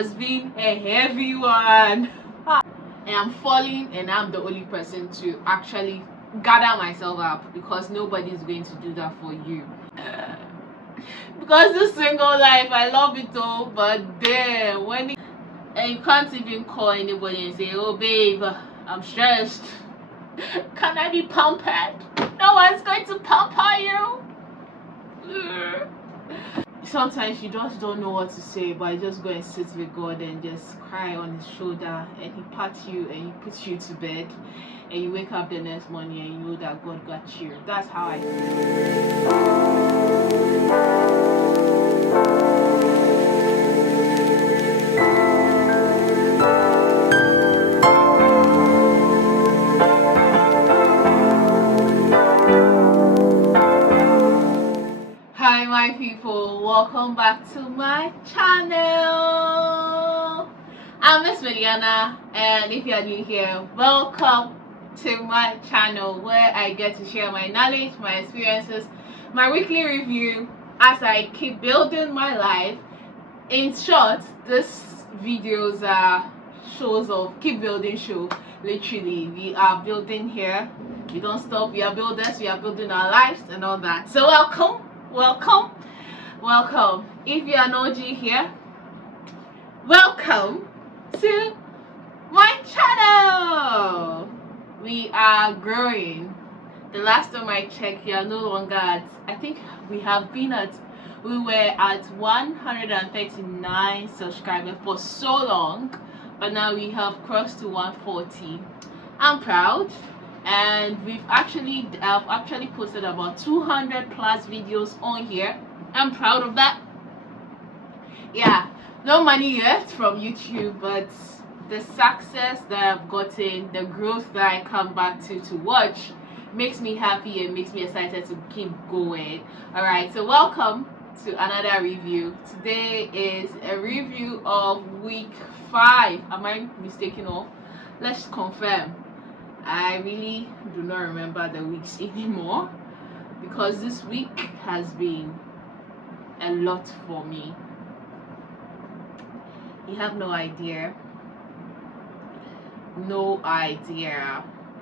has been a heavy one. And I'm falling, and I'm the only person to actually gather myself up, because nobody is going to do that for you. Because this single life, I love it all, but then and you can't even call anybody and say, oh babe, I'm stressed. Can I be pampered? No one's going to pamper you. Sometimes you just don't know what to say, but you just go and sit with God and just cry on his shoulder, and he pats you and he puts you to bed, and you wake up the next morning and you know that God got you. That's how I Hi my people, welcome back to my channel. I'm Miss Mariana, and if you are new here, welcome to my channel where I get to share my knowledge, my experiences, my weekly review as I keep building my life. In short, this videos are shows of keep building show. Literally, we are building here. We don't stop. We are builders. We are building our lives and all that. So welcome. If you are an OG here, welcome to my channel. We are growing. The last time I checked, we are no longer at, I think we were at 139 subscribers for so long, but now we have crossed to 140. I'm proud, and I've actually posted about 200 plus videos on here. I'm proud of that. Yeah, no money yet from YouTube, but the success that I've gotten, the growth that I come back to watch, makes me happy and makes me excited to keep going. All right, so welcome to another review. Today is a review of week 5. Am I mistaken? Or let's confirm. I really do not remember the weeks anymore, because this week has been a lot for me. You have no idea.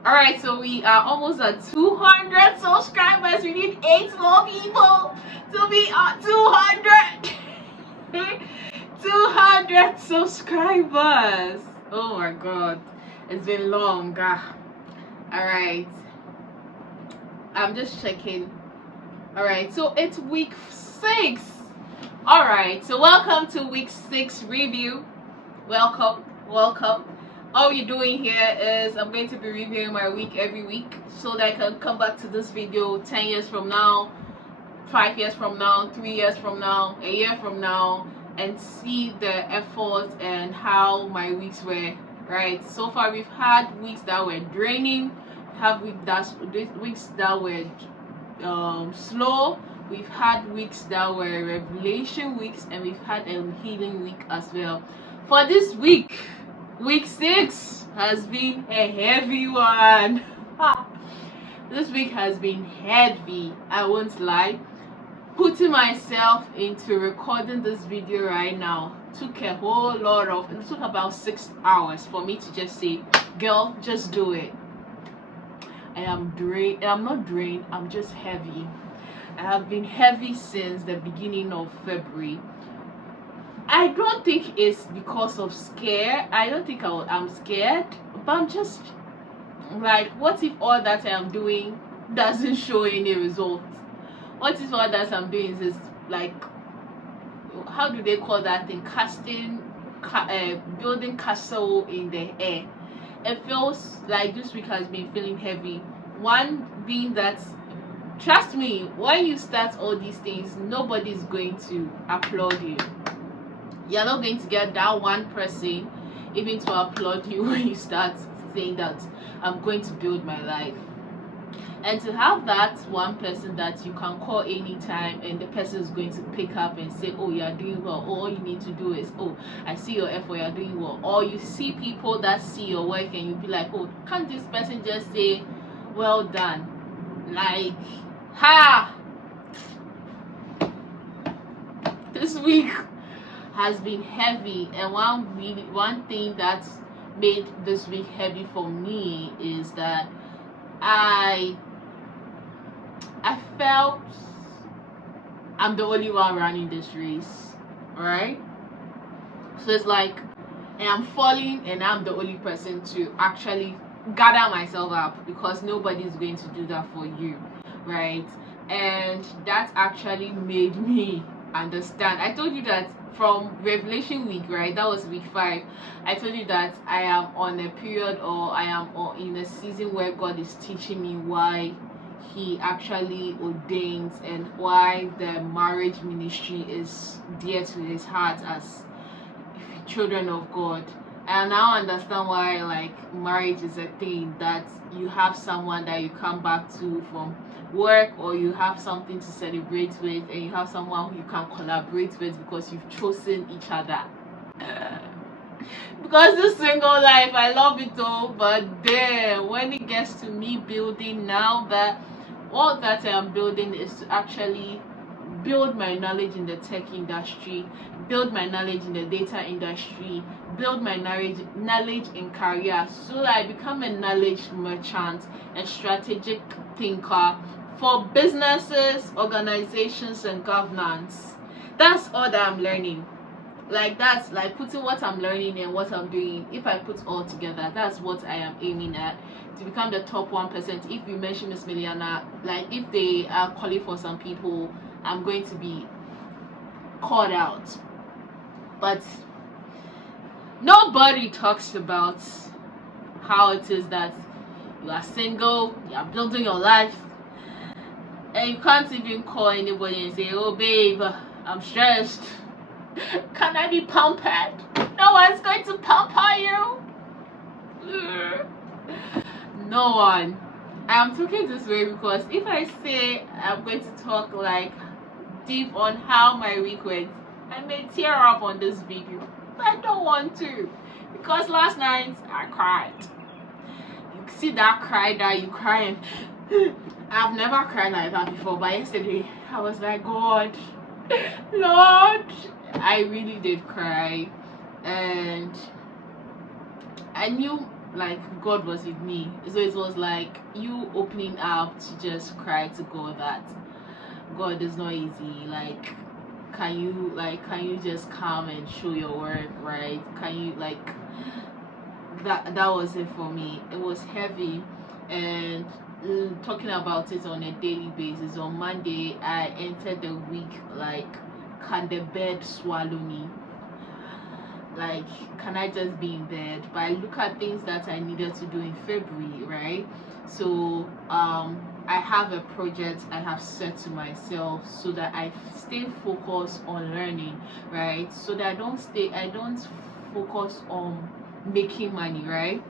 All right, so we are almost at 200 subscribers. We need 8 more people to be at 200. 200 subscribers. Oh my god, it's been long. All right, I'm just checking. All right, so it's week 6. All right, so welcome to week 6 review. Welcome. All we're doing here is I'm going to be reviewing my week every week, so that I can come back to this video 10 years from now, 5 years from now, 3 years from now, a year from now, and see the effort and how my weeks were. Right, so far we've had weeks that were draining, weeks that were slow, we've had weeks that were revelation weeks, and we've had a healing week as well. For this week 6 has been a heavy one. This week has been heavy, I won't lie. Putting myself into recording this video right now took a whole lot of, it took about 6 hours for me to just say, girl, just do it. I am drained. I'm not drained, I'm just heavy. I have been heavy since the beginning of February. I don't think it's because of scare. I don't think I'm scared, but I'm just like, what if all that I am doing doesn't show any results? What if all that I'm doing is like, how do they call that thing? Building castle in the air. It feels like this week has been feeling heavy. One being that, trust me, when you start all these things, nobody's going to applaud you. You're not going to get that one person even to applaud you when you start saying that I'm going to build my life. And to have that one person that you can call anytime, and the person is going to pick up and say, oh, you're doing well. All you need to do is, oh, I see your effort, you're doing well. Or you see people that see your work and you be like, oh, can't this person just say well done? Like, this week has been heavy, and one thing that's made this week heavy for me is that I felt I'm the only one running this race, right? So it's like I am falling and I'm the only person to actually gather myself up, because nobody is going to do that for you, right? And that actually made me understand. I told you that from Revelation week, right? That was week 5. I told you that I am on a period, or I am in a season where God is teaching me why he actually ordains and why the marriage ministry is dear to his heart as children of God. And now I understand why like marriage is a thing, that you have someone that you come back to from work, or you have something to celebrate with, and you have someone who you can collaborate with because you've chosen each other. Because this single life, I love it all, but then when it gets to me building, now that all that I am building is to actually build my knowledge in the tech industry, build my knowledge in the data industry, build my knowledge in career, so that I become a knowledge merchant, a strategic thinker for businesses, organizations, and governance. That's all that I'm learning. Like, that's like putting what I'm learning and what I'm doing. If I put all together, that's what I am aiming at, to become the top 1%. If you mention Miss Miliana, like if they are calling for some people, I'm going to be called out. But nobody talks about how it is that you are single, you are building your life, and you can't even call anybody and say, oh babe, I'm stressed, can I be pampered? No one's going to pamper you. No one. I am talking this way because if I say I'm going to talk like deep on how my week went, I may tear up on this video, but I don't want to, because last night I cried. You see that cry that you cry, and I've never cried like that before, but yesterday I was like, God, Lord, I really did cry, and I knew like God was with me. So it was like you opening up to just cry to God that God is not easy. Like, can you just come and show your work, right? Can you like that was it for me. It was heavy, and talking about it on a daily basis. On Monday I entered the week like, can the bed swallow me? Like, can I just be in bed? But I look at things that I needed to do in February, right? So I have a project I have set to myself so that I stay focused on learning, right? So that I don't focus on making money, right?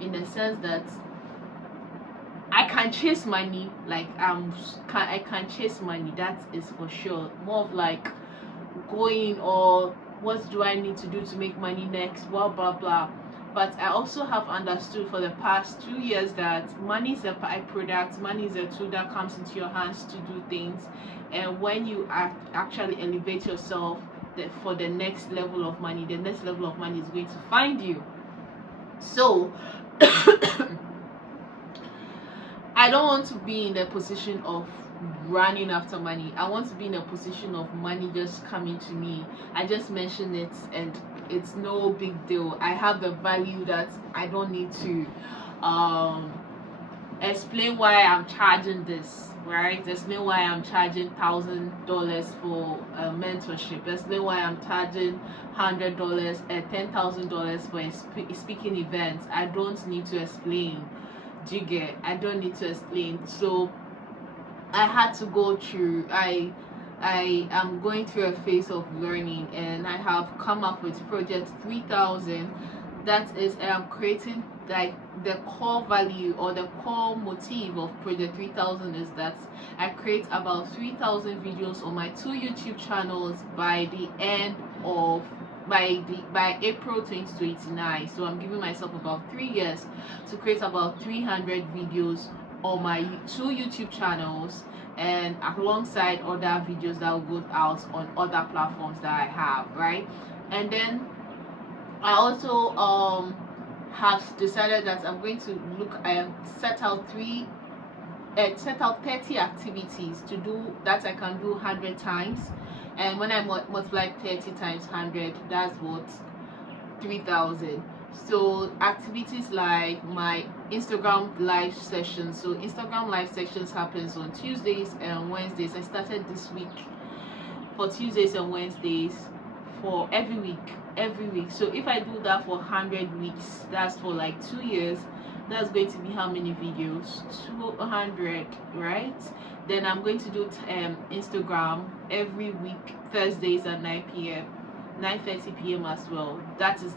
In the sense that I can chase money, like I can chase money, that is for sure. More of like going, or what do I need to do to make money next, blah blah blah. But I also have understood for the past 2 years that money is a byproduct, money is a tool that comes into your hands to do things, and when you actually elevate yourself for the next level of money, the next level of money is going to find you. So I don't want to be in the position of running after money. I want to be in a position of money just coming to me. I just mentioned it and it's no big deal. I have the value that I don't need to explain why I'm charging this, right? Explain why I'm charging $1,000 for a mentorship. Explain why I'm charging $100 and $10,000 for a speaking event. I don't need to explain. Do you get? I don't need to explain. So I had to go through. I am going through a phase of learning, and I have come up with Project 3000. That is, I am creating like the core value or the core motive of Project 3000 is that I create about 3,000 videos on my 2 YouTube channels by the end of by April 2029. So I'm giving myself about 3 years to create about 300 videos on my 2 YouTube channels, and alongside other videos that will go out on other platforms that I have, right? And then I also have decided that I'm going to look and set out 30 activities to do that I can do 100 times. And when I multiply 30 times 100, that's what, 3,000. So activities like my Instagram live sessions. So Instagram live sessions happens on Tuesdays and Wednesdays. I started this week for Tuesdays and Wednesdays for every week. So if I do that for 100 weeks, that's for like 2 years. That's going to be how many videos? 200, right? Then I'm going to do Instagram every week, Thursdays at 9 p.m, 9:30 p.m as well. That is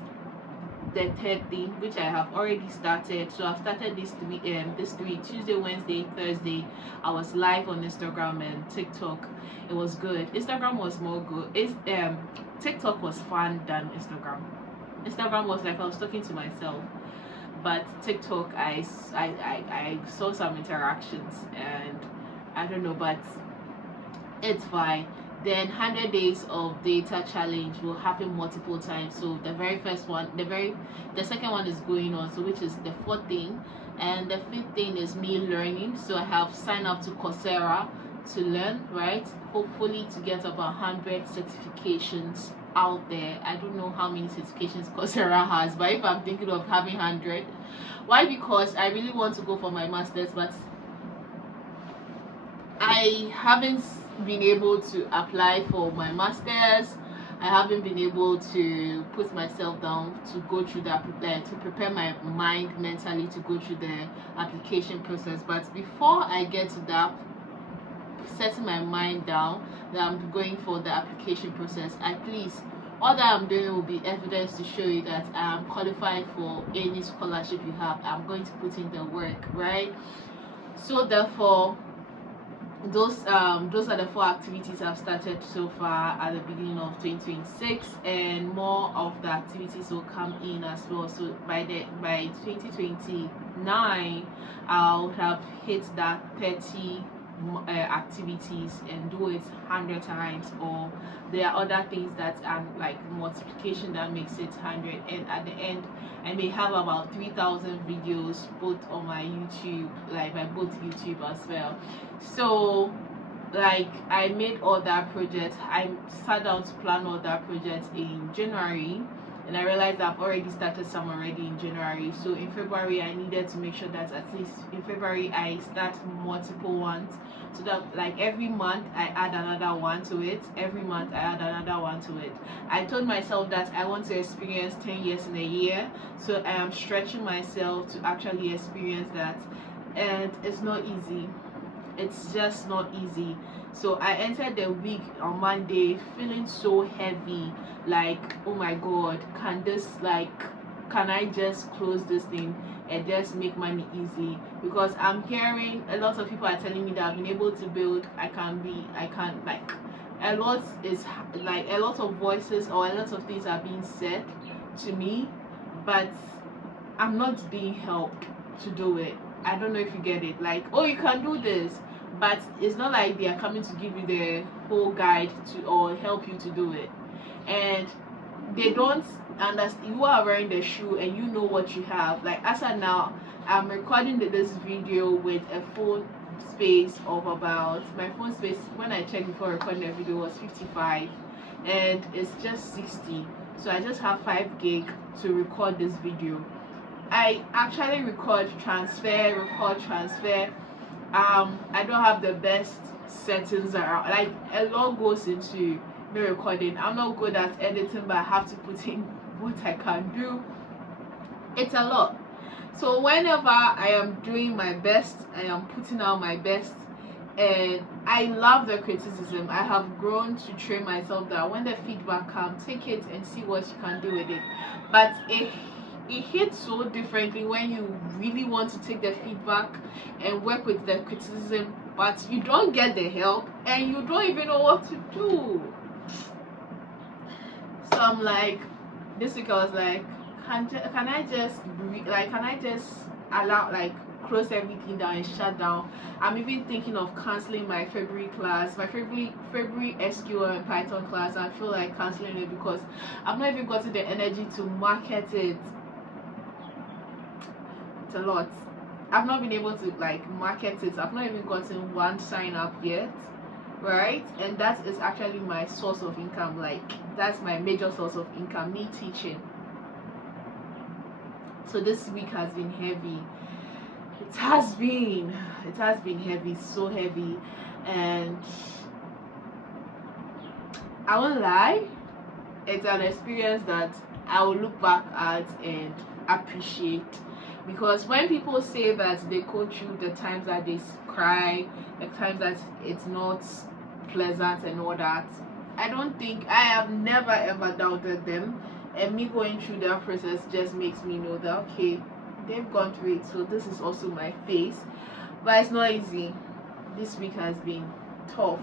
the third thing, which I have already started. So I've started this three Tuesday, Wednesday, Thursday. I was live on Instagram and TikTok. It was good. Instagram was more good. TikTok was fun than Instagram. Instagram was like I was talking to myself, but TikTok I saw some interactions, and I don't know, but it's fine. Then 100 days of data challenge will happen multiple times. So the very first one, the second one is going on, so which is the fourth thing, and the fifth thing is me learning. So I have signed up to Coursera to learn, right? Hopefully to get about 100 certifications out there. I don't know how many certifications Coursera has, but if I'm thinking of having 100, why? Because I really want to go for my master's, but I haven't been able to apply for my master's. I haven't been able to put myself down to go through that, to prepare my mind mentally to go through the application process. But before I get to that, setting my mind down that I'm going for the application process, at least all that I'm doing will be evidence to show you that I'm qualified for any scholarship you have. I'm going to put in the work, right? So therefore, those are the 4 activities I've started so far at the beginning of 2026, and more of the activities will come in as well. So by 2029 I'll have hit that 30 activities and do it 100 times, or there are other things that are like multiplication that makes it 100, and at the end I may have about 3,000 videos both on my YouTube, like my both YouTube as well. So like I made all that projects, I sat down to plan all that projects in January, and I realized I've already started some already in January. So in February I needed to make sure that at least in February I start multiple ones, so that like every month I add another one to it, every month I add another one to it. I told myself that I want to experience 10 years in a year, so I am stretching myself to actually experience that, and it's not easy. It's just not easy. So I entered the week on Monday feeling so heavy, like, oh my god, can I just close this thing and just make money easily? Because I'm hearing a lot of people are telling me that I've been able to build, I can't, like, a lot is like a lot of voices or a lot of things are being said to me, but I'm not being helped to do it. I don't know if you get it. Like, oh, you can do this, but it's not like they are coming to give you the whole guide to or help you to do it, and they don't understand. You are wearing the shoe and you know what you have. Like as of now, I'm recording this video with a phone space of about, my phone space when I checked before recording the video was 55, and it's just 60. So I just have 5 gig to record this video. I actually record transfer. I don't have the best settings around. Like a lot goes into me recording. I'm not good at editing, but I have to put in what I can do. It's a lot. So whenever I am doing my best, I am putting out my best, and I love the criticism. I have grown to train myself that when the feedback comes, take it and see what you can do with it. But it hits so differently when you really want to take the feedback and work with the criticism, but you don't get the help and you don't even know what to do. So I'm like, this week I was like, can I just breathe? Like, can I just allow, like, close everything down and shut down. I'm even thinking of canceling my February class, my February SQL and Python class. I feel like canceling it because I've not even gotten the energy to market it. It's a lot. I've not been able to like market it. I've not even gotten one sign up yet, right? And that is actually my source of income. Like that's my major source of income, me teaching. So this week has been heavy. It has been heavy, so heavy. And I won't lie, it's an experience that I will look back at and appreciate, because when people say that they coach you the times that they cry, the times that it's not pleasant and all that, I have never ever doubted them, and me going through that process just makes me know that okay, they've gone through it, so this is also my phase. But it's not easy. This week has been tough.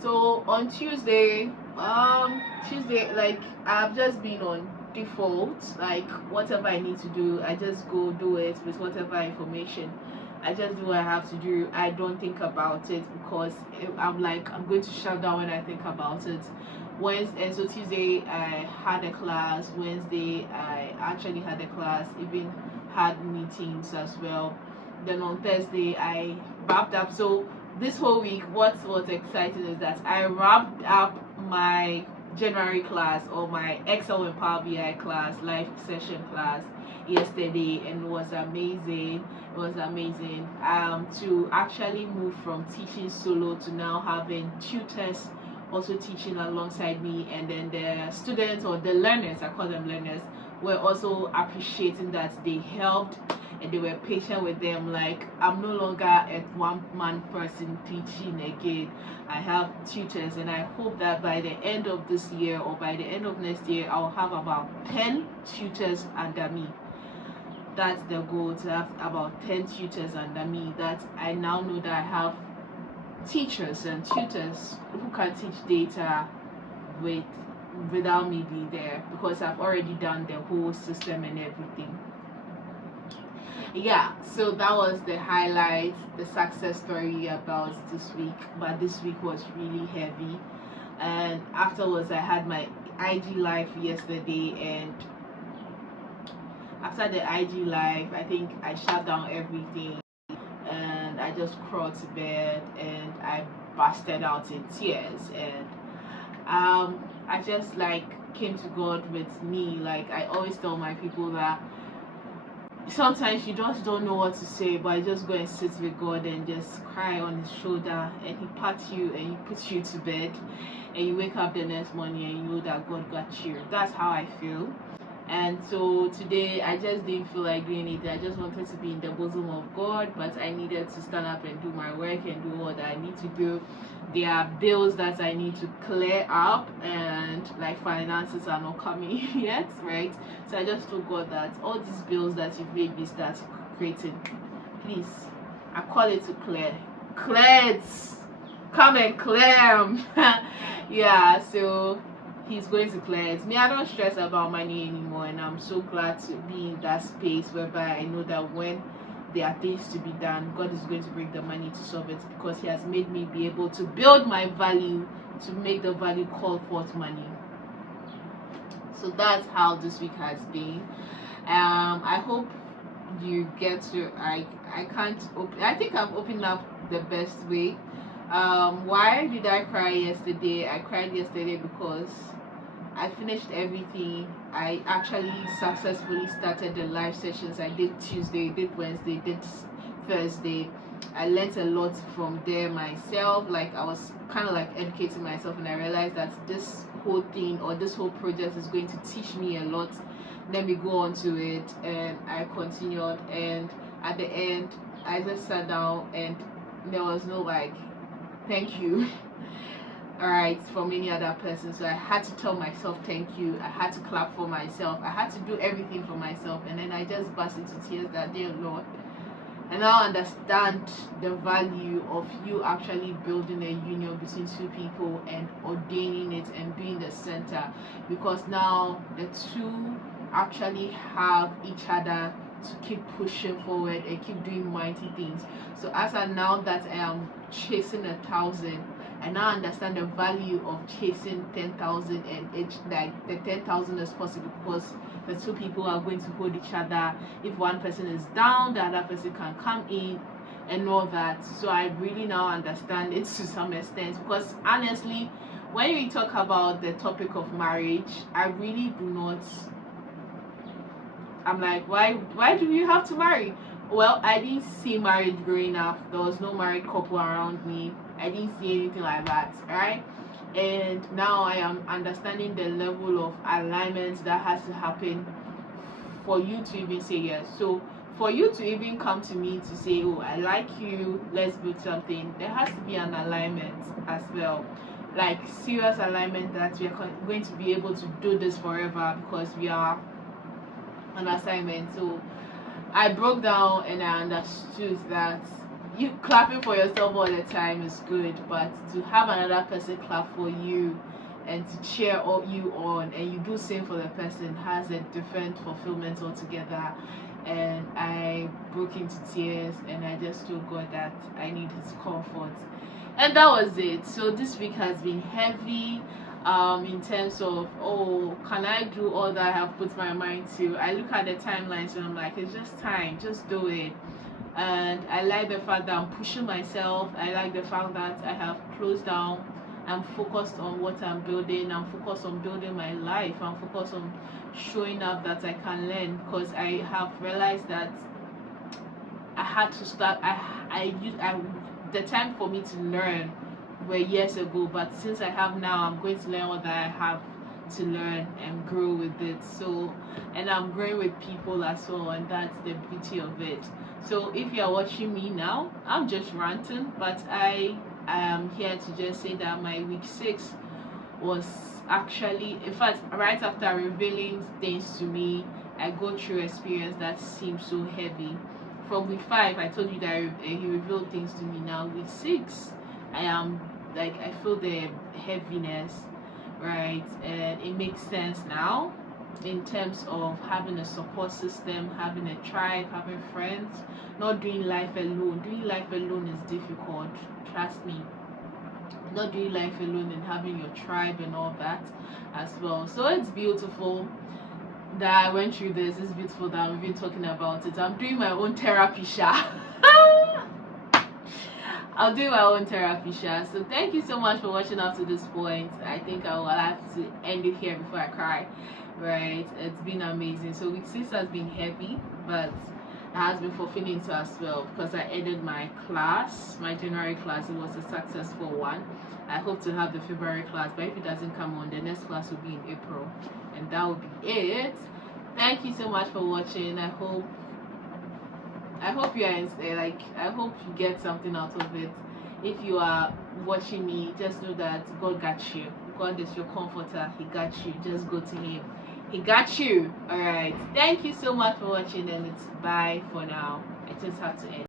So on Tuesday, like I've just been on default, like whatever I need to do, I just go do it with whatever information. I just do what I have to do. I don't think about it because I'm going to shut down when I think about it. Wednesday, and so Tuesday I had a class. Wednesday I actually had a class, even had meetings as well. Then on Thursday I wrapped up. So this whole week, what was exciting is that I wrapped up my January class, or my Excel and Power BI class, live session class, yesterday, and it was amazing. It was amazing to actually move from teaching solo to now having tutors also teaching alongside me, and then the students, or the learners, I call them learners, were also appreciating that they helped and they were patient with them. Like I'm no longer a one-man person teaching again. I have tutors, and I hope that by the end of this year or by the end of next year I'll have about 10 tutors under me. That's the goal, to have about 10 tutors under me, that I now know that I have teachers and tutors who can teach data without me being there, because I've already done the whole system and everything. Yeah, so that was the highlight, the success story about this week. But this week was really heavy, and afterwards I had my IG live yesterday, and after the IG live I think I shut down everything and I just crawled to bed and I busted out in tears. And I just like came to God with me. Like I always tell my people that sometimes you just don't know what to say, but you just go and sit with God and just cry on his shoulder, and he pats you and he puts you to bed, and you wake up the next morning and you know that God got you. That's how I feel. And so today I just didn't feel like doing it. I just wanted to be in the bosom of God, but I needed to stand up and do my work and do what I need to do. There are bills that I need to clear up, and like finances are not coming yet, right? So I just told God that all these bills that you've made me start creating, please, I call it to clear it, come and clear them. Yeah, so he's going to clear it. Me, I don't stress about money anymore, and I'm so glad to be in that space whereby I know that when there are things to be done, God is going to bring the money to solve it, because he has made me be able to build my value, to make the value call forth money. So that's how this week has been. I hope you get to, I think I've opened up the best way. Why did I cry yesterday? I cried yesterday because I finished everything. I actually successfully started the live sessions. I did Tuesday, did Wednesday, did Thursday. I learned a lot from there myself. Like I was kind of like educating myself, and I realized that this whole thing, or this whole project, is going to teach me a lot. Let me go on to it, and I continued, and at the end I just sat down and there was no like thank you all right from any other person. So I had to tell myself thank you, I had to clap for myself, I had to do everything for myself. And then I just burst into tears that, dear Lord, I now understand the value of you actually building a union between two people and ordaining it and being the center, because now the two actually have each other to keep pushing forward and keep doing mighty things. So as I now that I am chasing 1,000, I now understand the value of chasing 10,000, and it's like the 10,000 is possible because the two people are going to hold each other. If one person is down, the other person can come in and all that. So I really now understand it to some extent, because honestly, when we talk about the topic of marriage, I really do not. I'm like, why do you have to marry? Well, I didn't see marriage growing up. There was no married couple around me. I didn't see anything like that, right? And now I am understanding the level of alignment that has to happen for you to even say yes. So for you to even come to me to say, oh, I like you, let's build something, there has to be an alignment as well, like serious alignment that we are going to be able to do this forever because we are on assignment. So I broke down and I understood that you clapping for yourself all the time is good, but to have another person clap for you and to cheer you on, and you do same for the person, has a different fulfillment altogether. And I broke into tears and I just told God that I need his comfort. And that was it. So this week has been heavy, in terms of, oh, can I do all that I have put my mind to? I look at the timelines and I'm like, it's just time, just do it. And I like the fact that I'm pushing myself. I like the fact that I have closed down. I'm focused on what I'm building. I'm focused on building my life. I'm focused on showing up that I can learn, because I have realized that I had to start. The time for me to learn were years ago, but since I have now, I'm going to learn what I have to learn and grow with it. So, and I'm growing with people as well, and that's the beauty of it. So if you are watching me now, I'm just ranting, but I am here to just say that my week 6 was actually, in fact, right after revealing things to me, I go through experience that seems so heavy. From week 5, I told you that he revealed things to me. Now week 6, I am like, I feel the heaviness, right? And it makes sense now in terms of having a support system, having a tribe, having friends, not doing life alone. Doing life alone is difficult, trust me. Not doing life alone and having your tribe and all that as well. So it's beautiful that I went through this. It's beautiful that I'm even talking about it. I'm doing my own therapy, Sha. I'll do my own therapy, Sha. So thank you so much for watching up to this point. I think I will have to end it here before I cry. Right? It's been amazing. So week 6 has been heavy, but it has been fulfilling too as well, because I ended my class, my January class. It was a successful one. I hope to have the February class, but if it doesn't come on, the next class will be in April, and that will be it. Thank you so much for watching. I hope you are I hope you get something out of it. If you are watching me, just know that God got you. God is your comforter. He got you. Just go to him. He got you. All right. Thank you so much for watching, and it's bye for now. I just have to end.